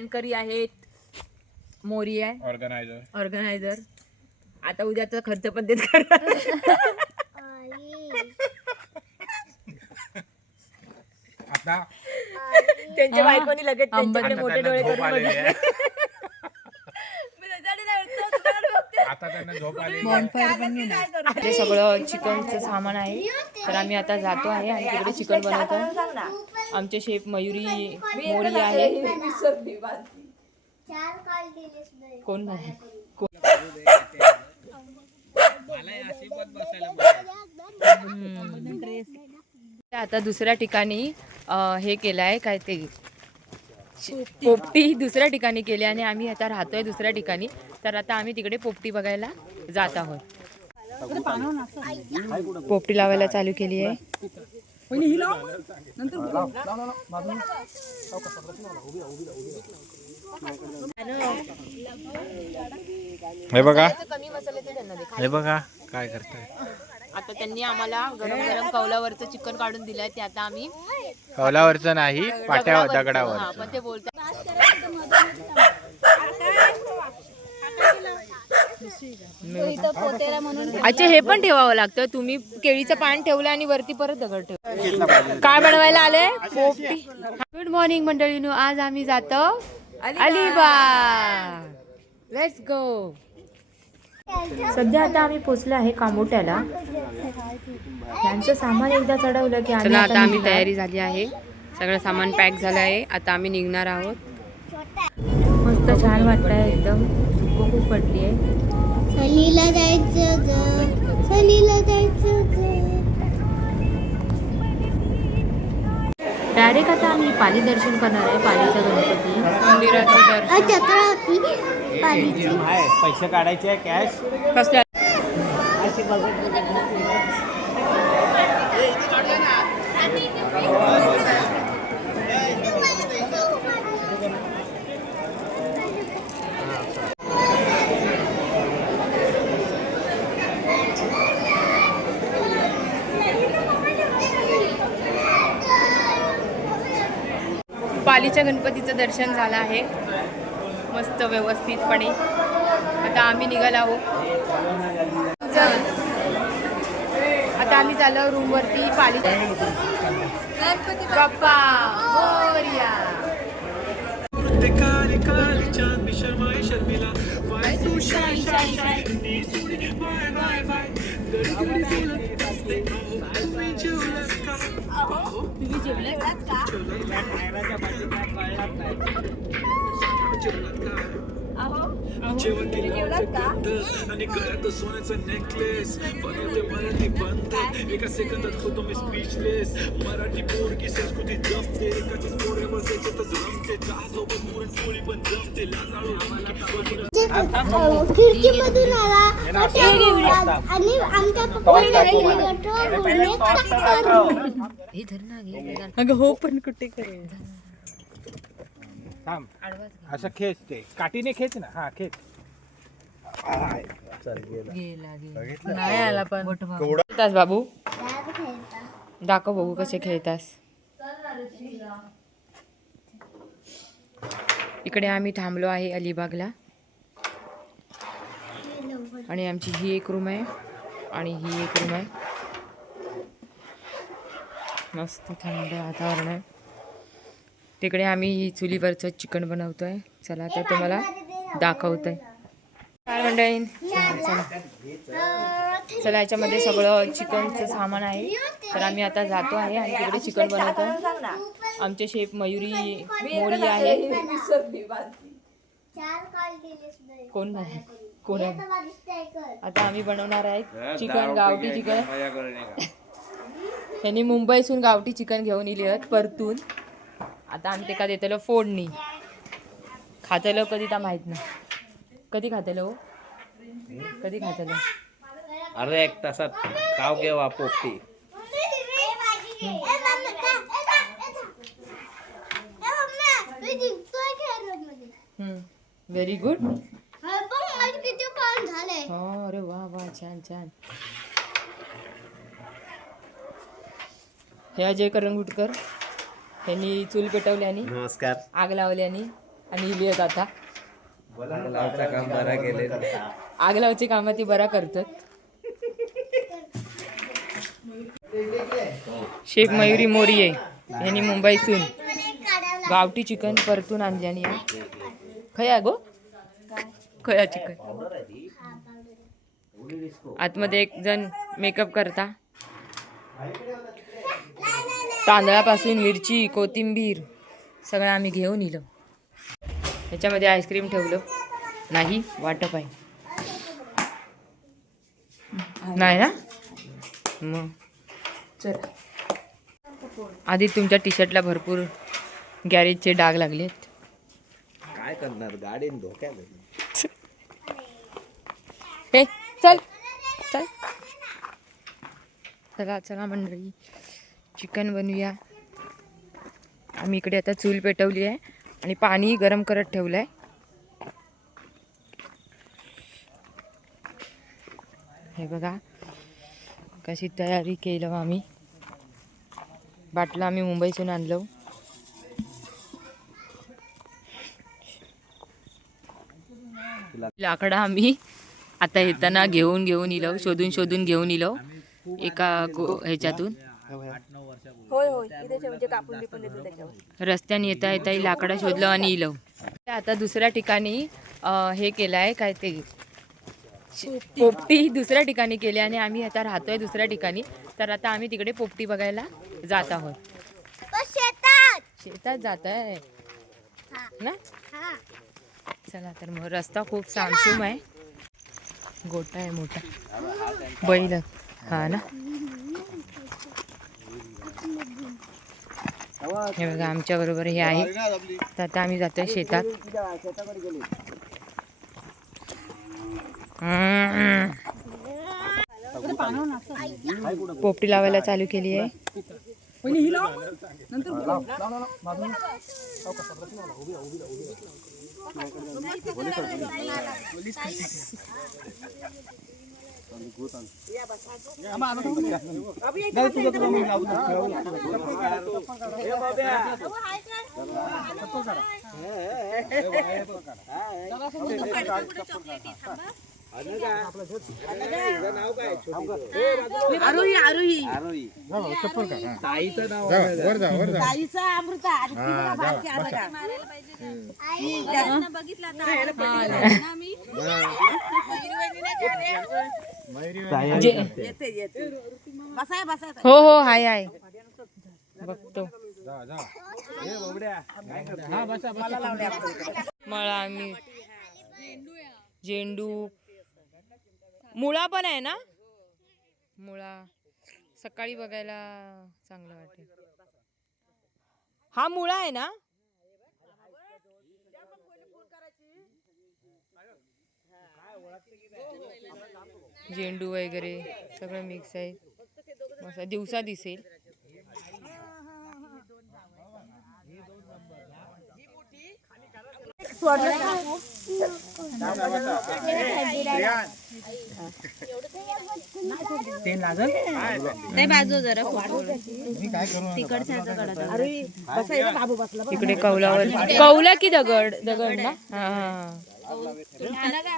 अँकरी आहेत, मोरी आहे ऑर्गनायझर. आता उद्याचा खर्च पण तेच करणार. आता त्यांच्या बायकोनी लगेच त्यांच्याकडे मोठे डोळे करून बघितले. आता त्यांना झोप आली. हे सगळं चिकनचं सामान आहे. तर आम्ही आता जातो आहे आणि तिकडे चिकन बनवतो. आमचे शेफ मोरी आहे. कोण नाही आता दुसऱ्या ठिकाणी हे केलं आहे काय ते पोपटी दुसऱ्या ठिकाणी केली आणि आम्ही आता राहतोय दुसऱ्या ठिकाणी. तर आता आम्ही तिकडे पोपटी बघायला जात आहोत. पोपटी लावायला चालू केली आहे. हे बघा हे बघा काय करताय. आता त्यांनी आम्हाला गरम गरम कौलावरचं चिकन काढून दिलंय. ते आता आम्ही कौलावरचं नाही पाट्या दगडावर. पण ते बोलतात अच्छा हे पण ठेवावं लागतं. तुम्ही केळीचं पान ठेवलं आणि वरती परत दगड ठेव. काय बनवायला आले पोपटी. गुड मॉर्निंग मंडळीनो. आज आम्ही जातो अलिबाग. Let's go. सध्या आता आम्ही पोचलो आहे कामोट्याला. यांचं सामान एकदा चढवलं की आता आम्ही तयारी झाली आहे. सगळं सामान पॅक झालं आहे. आता आम्ही निघणार आहोत. मस्त छान वाटतंय एकदम. खूप पडली आहे. सलीला जायचं सलीला जायचं. डायरेक्ट आता आम्ही पाली दर्शन करणार आहे. पालीचा गणपती मंदिराचं दर्शन. पैसे काढायचे कॅश कसल्या पालीच्या गणपतीचं दर्शन झालं आहे मस्त व्यवस्थितपणे. आता आम्ही निघालो आहोत. आता आम्ही चाललो रूमवरती. पाली बाप्पा मोरया. आणि गळ्यात सोन्याचा नेकलेस बनवते मराठी बंद. एका सेकंदात होतो मी स्पीचलेस. मराठी पोरगी संस्कृती जपते. एकाच पोऱ्यावर त्याच्यातच रमते. चहासोबत पुरणपोळी पण जमते. खिडकीमधून आला आणि आमच्या अगं हो पण कुठे करेल. थांब असं खेच. ते काठीने खेच ना. हा खेच. नाही आला पण खेळतास बाबू. दाखव बघू कसे खेळतास. इकडे आम्ही थांबलो आहे अलिबागला. आणि आमची ही एक रूम आहे आणि ही एक रूम आहे. मस्त थंड वातावरण आहे. तिकडे आम्ही चुलीवरचं चिकन बनवतोय. चला तर तुम्हाला दाखवतोय. काय मंडळी चला याच्यामध्ये सगळं चिकनचं सामान आहे. तर आम्ही आता जातो आहे आणि तिकडे चिकन बनवतो. आमचे शेफ मोरी आहे. कोण नाही कोण आहे. आता आम्ही बनवणार आहे चिकन गावठी चिकन. त्यांनी मुंबईतून गावठी चिकन घेऊन इली आहेत परतून. आता आम्ही ते का देतलो फोडणी. खातलो कधी तर माहित नाही. कधी खातलो कधी खातलो. अरे 1 तासात खाव केव्हा पोपटी. Very good. झाले. अरे वा वा छान छान. हे अजय करंगुटकर यांनी चूल पेटवल्यानी नमस्कार. आग लावल्यानी आणि इली आहेत आता लावचा काम बरा केले. आग लावची कामं ती बरा करतात. शेफ मयुरी मोरी आहे यांनी मुंबईतून गावठी चिकन परतून आणले आणि खया गो खया चिकन. आतमध्ये एक जण मेकअप करता. तांदळापासून मिरची कोथिंबीर सगळं आम्ही घेऊन येलो. त्याच्यामध्ये आईस्क्रीम ठेवलं नाही वाटप आहे नाही ना मग चला. आधी तुमच्या टी शर्टला भरपूर गॅरेजचे डाग लागलेत. काय करणार गाडीन धोक्यात. हे चल चल चला चला मंडळी चिकन बनवूया. आम्ही इकडे आता चूल पेटवली आहे आणि पाणी गरम करत ठेवलं आहे. हे बघा कशी तयारी केलं आम्ही. बाटला आम्ही मुंबईतून आणलो. लाकडं आम्ही आता येताना घेऊन इलो शोधून घेऊन इलो एका ह्याच्यातून. रस्त्याने येता येता लाकडं शोधलं आणि इलो. आता दुसऱ्या ठिकाणी हे केलं आहे काय ते पोपटी दुसऱ्या ठिकाणी केली आणि आम्ही आता राहतोय दुसऱ्या ठिकाणी. तर आता आम्ही तिकडे पोपटी बघायला जात आहोत. शेतात जात आहे ना. चला तर मग रस्ता खूप सामसूम आहे. गोटा आहे मोठा बैल हा ना. हे बघा आमच्या बरोबर हे आहे. तर आता आम्ही जातोय शेतात. पोपटी लावायला चालू केली आहे. हो हो हाय हाय बघतो. मळा आम्ही झेंडू मुळा पण आहे ना. मुळा सकाळी बघायला चांगलं वाटेल. हा मुळा आहे ना. झेंडू वगैरे सगळं मिक्स आहे. मस्त दिवसा दिसेल. इकडे कौलावर कौला की दगड दगड ना.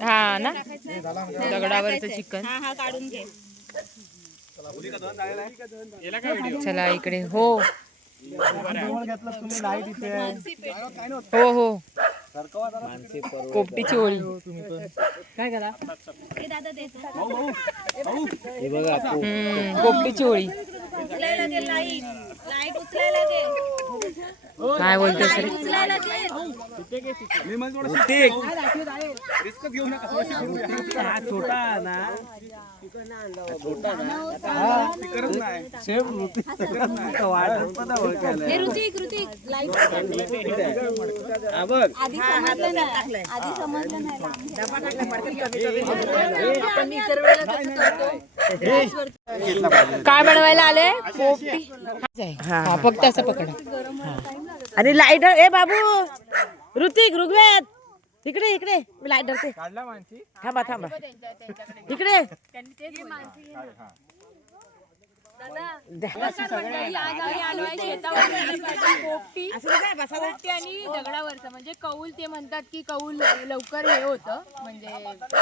हा ना दगडावरचं चिकन. चला इकडे हो हो हो पोपटीची ओळी काय करा पोपटीची ओळी काय बोलतो सर. काय बनवायला आले पोपटी. हा फक्त असं पकडा आणि लाईटर ए बाबू ऋतिक ऋग्वेद इकडे इकडे मी लाईट धरते. थांबा थांबा इकडे आज आम्ही आलोय शेतावरती पोपटी पोपटी आणि दगडावरचं म्हणजे कौल. ते म्हणतात की कौल लवकर हे होतं म्हणजे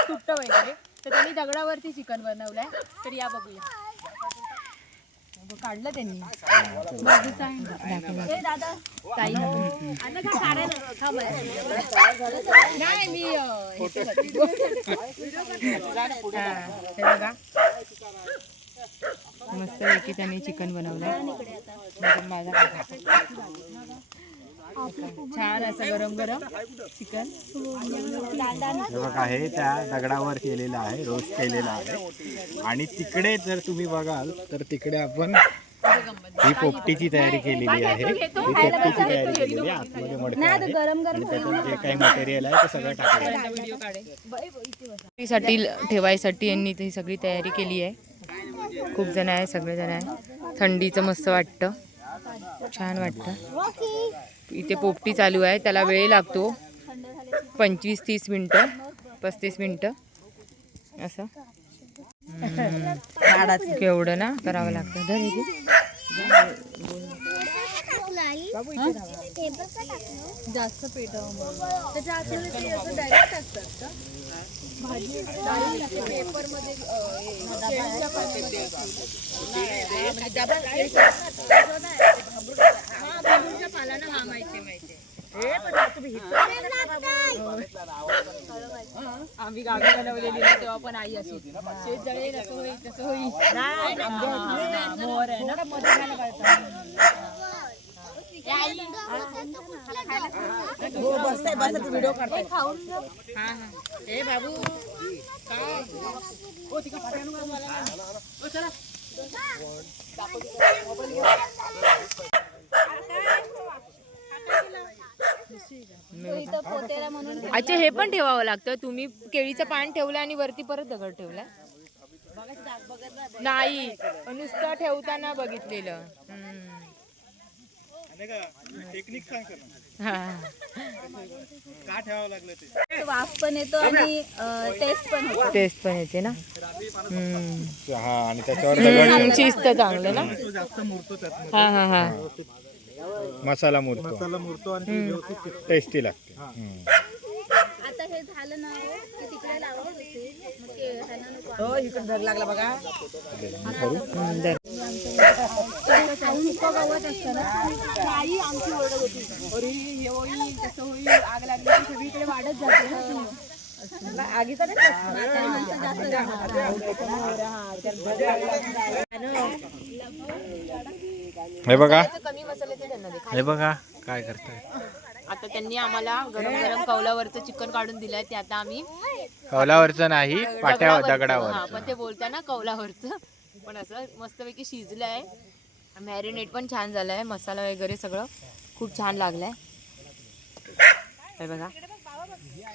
तुटतं वगैरे, तर त्यांनी दगडावरती चिकन बनवलंय. तर या बघूया. काढलं त्यांनी नाही मी बघा मस्त पैकी त्यांनी चिकन बनवलं. छान असं गरम गरम चिकन. हे बघा हे त्या दगडावर केलेलं आहे, रोस्ट केलेलं आहे. आणि तिकडे जर तुम्ही बघाल तर तिकडे आपण ही पोपटीची तयारी केलेली आहे. ही पोपटीची तयारी केलेली आहे. आतमध्ये मडकं आहे आणि त्याच्यात जे काही मटेरियल आहे ते सगळं टाकलं साठी ठेवायसाठी यांनी ती सगळी तयारी केली आहे. खूप जण आहे, सगळे जण आहे. थंडीचं मस्त वाटतं, छान वाटतं. इथे पोपटी चालू आहे, त्याला वेळ लागतो 25-30 मिनटं 35 मिनटं असं. केवढं ना करावं लागतं. धर जास्त पेट त्याच्या आतमध्ये असं डायरेक्ट असतात का? आम्ही गावी बनवलेली ना तेव्हा पण आई अशी शेत जळेल असं होईल तसं होईल. मोर आहे ना व्हिडिओ काढताय. ए बाबू अच्छा हे पण ठेवावं लागतं. तुम्ही केळीचं पान ठेवलं आणि वरती परत दगड ठेवला नाही, नुसतं ठेवताना बघितलेलं. टेक्निक सांग का ठेवावं लागलं ते? वाफ पण येतो आणि टेस्ट पण होतो. टेस्ट पण येते ना. हा आणि त्याच्यावर शिस्त चांगलं ना. हा हा हा मसाला मुरतो आणि टेस्टी लागते. आता हे झालं ना की तिकडे लावायचं हो इकडे धर लागला बघा. गवत असतं ना. आई आमची ओरडत होती, अरे हे होईल तसं होईल, आग लागली की सगळीकडे वाढत जाते ना. आगीचा हे बघा कमी मसाले ते त्यांना दे. हे बघा काय करताय. आता त्यांनी आम्हाला गरम गरम कौलावरचं चिकन काढून दिलंय. ते आता आम्ही कौलावरचं नाही पाट्यावर हा दगडावर. पण ते बोलताना कौलावरचं पण असं मस्तपैकी शिजलंय. मॅरिनेट पण छान झालाय, मसाला वगैरे सगळं खूप छान लागलाय. हे बघा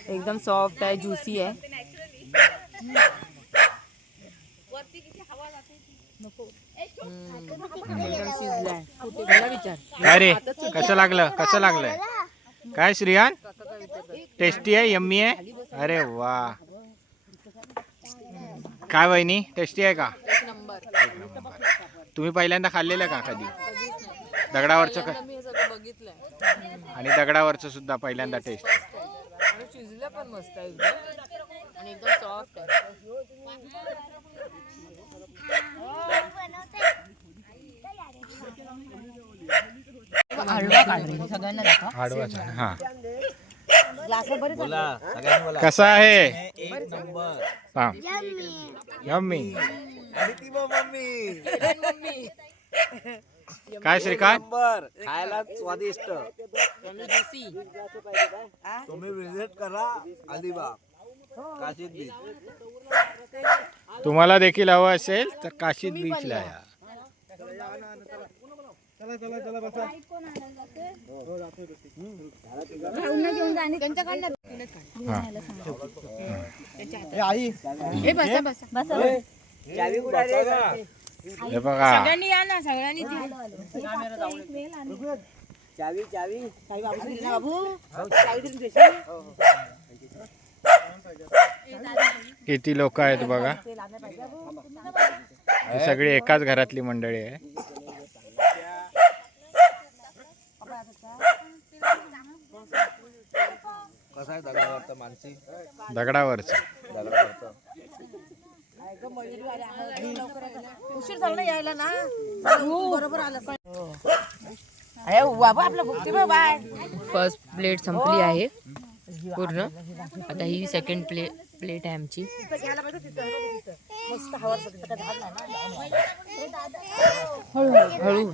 एकदम सॉफ्ट आहे, ज्युसी आहे. एकदम शिजलाय. मला विचार काय रे कसं लागलंय काय श्रियान? टेस्टी आहे, यम्मी आहे. अरे वा काय वहिनी टेस्टी आहे का? एक नंबर. तुम्ही पहिल्यांदा खाल्लेलं का कधी दगडावरचं मी हे सगळं बघितलंय आणि दगडावरचं सुद्धा पहिल्यांदा टेस्ट. आणि शिजलं पण मस्त आहे एकदम आणि एकदम सॉफ्ट आहे. हलवा काढ रे सगळ्यांना दाखव. हाडवाचा हा बोला सगळ्यांनी बोला. कसा आहे? एक नंबर. हा यम्मी. मम्मी काय श्रीकांत? नंबर खायला स्वादिष्ट. ज्युसी. तुम्ही विजिट करा अलिबाग काशीद बीच. तुम्हाला देखील हवं असेल तर काशीद बीचला या. हे बघा सगळ्यांनी या ना, सगळ्यांनी किती लोक आहेत बघा. ही सगळी एकाच घरातली मंडळी आहे. कसं आहे दगडावरचं मानसी दगडावरच दगडावरचं उशीर झाला ना यायला ना. बरोबर आलं. अरे बाबा आपलं भुकटी बाय. फर्स्ट प्लेट संपली आहे पूर्ण. आता ही सेकंड प्लेट आहे आमची. हळू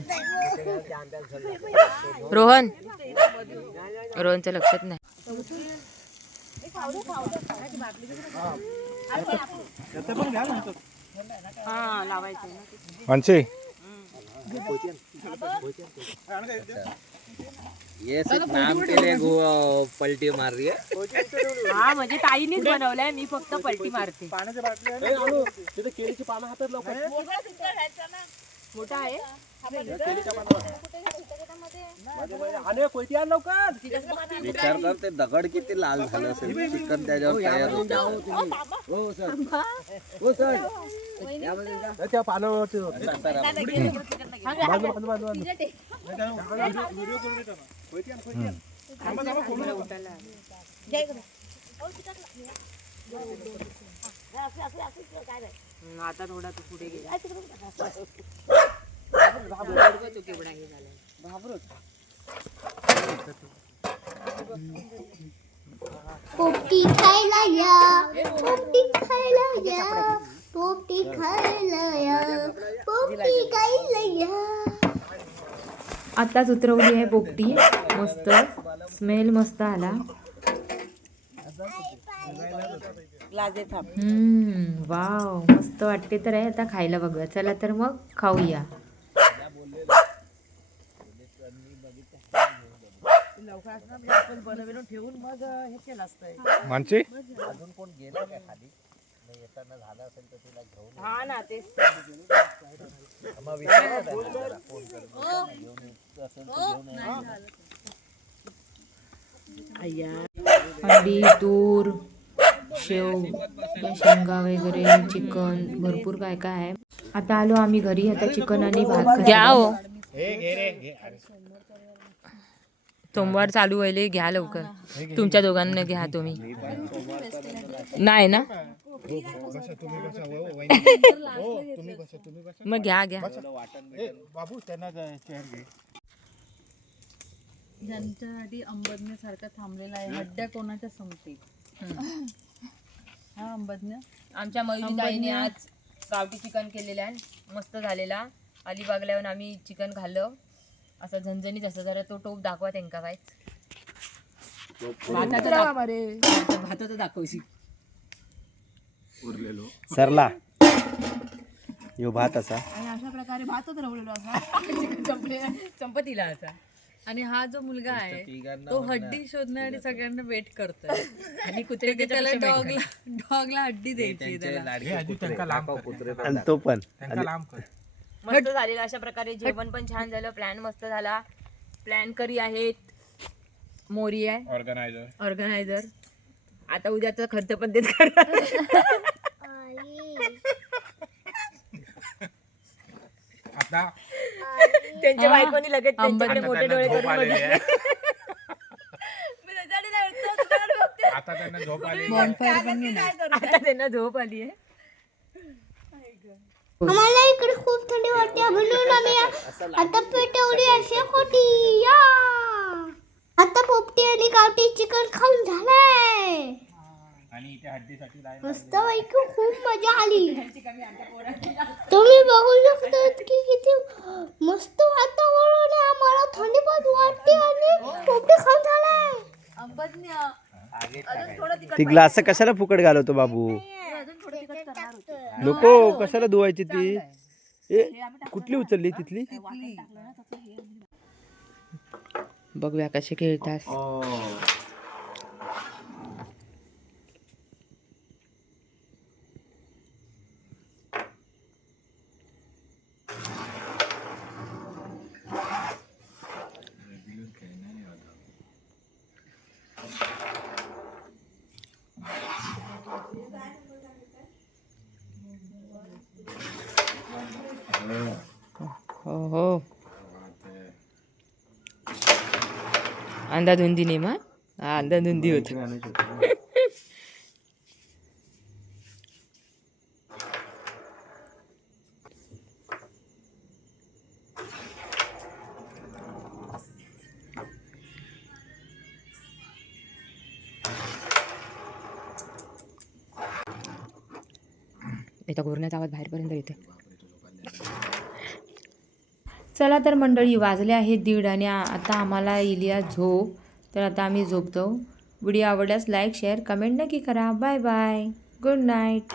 रोहनच्या लक्षात नाही. मानसी ये सिर्फ नाम के लिए पलटी मार रही है. हा म्हणजे ताईनीच बनवलाय, मी फक्त पलटी मारते. मोठा आहे विचार कर ते दगड किती लाल झालं असेल. चिकन त्याच्यावर तयार आता थोडा तू पुढे गेला. पोपटी खायला या, पोपटी खायला या, पोपटी खायला या, पोपटी खायला या. आताच उतरवली आहे पोपटी. मस्त स्मेल मस्त आला. वाव मस्त वाटते तर आहे. आता खायला बघूया. चला तर मग खाऊया. मानसी अजून कोण गेलं काय खाली येताना झालं असेल तर तिला घेऊन हा ना तेच. मग विचार फोन कर घेऊन असेल तर घेऊन अंडी, तूर, शेव, शेंगा वगैरे, चिकन, भरपूर काय काय आहे. आता आलो आम्ही घरी. आता चिकन आणि भात घ्या हो. सोमवार चालू व्हायले, घ्या लवकर. तुमच्या दोघांना घ्या तुम्ही. नाही ना मग घ्या घ्या. बाबू त्यांना चेअर घे. ज्यांच्यासाठी अंबज्ञासारखा थांबलेला आहे. हड्ड्या कोणाच्या संपते. हा अंबज्ञ आमच्या मयुरी ताईने आज गावठी चिकन केलेलं आहे. मस्त झालेला. अलिबागला येऊन आम्ही चिकन खाल्लं. असं झणझणीत असं. जरा तो टोप दाखवा त्यांका. काय भाताचं दाखवशी सरला यो भात असा. आणि अशा प्रकारे भातच रवलेलो असा. संपतीला असा. आणि हा जो मुलगा आहे तो हड्डी शोधण्यासाठी सगळ्यांना वेट करतोय. आणि कुत्रे त्याला डॉगला हड्डी द्यायची त्याला. आणि तो पण मस्त झालेलं. अशा प्रकारे जेवण पण छान झालं. प्लॅन मस्त झाला. प्लॅन करी आहेत मोरी आहे ऑर्गनायझर. आता उद्याचा खर्च पण तेच करणार. आता त्यांच्या बायकोनी लगेच त्यांच्याकडे मोठे डोळे करून बघितले. आता त्यांना झोप आली. आता त्यांना झोप आली आहे. आम्हाला इकडे खूप थंडी वाटते म्हणून आम्ही आता पेटवली अशी खोटी या. आता पोपटी आणि गावठी चिकन खाऊन झालंय. आणि इथे हड्डीसाठी मस्त पैकी खूप मजा आली. तुम्ही बघू शकता की किती मस्त वातावरण आहे. आम्हाला थंडी पण वाटते आणि पोपटी खाऊन झालंय. ती ग्लास कशाला फुकट घालवतो बाबू. नको कशाला धुवायची ती. कुठली उचलली तिथली. बघूया कसे खेळतात. अंधाधुंदी नेम हा अंधाधुंदी होत. त्याचा घोरण्याचा आवाज बाहेरपर्यंत येते. चला तर मंडळी, वाजले आहेत 1:30 आणि आता आम्हाला इलिया झोप. तर आता आम्ही झोपतो. व्हिडिओ आवडल्यास लाईक शेअर कमेंट नक्की करा. Bye bye, good night.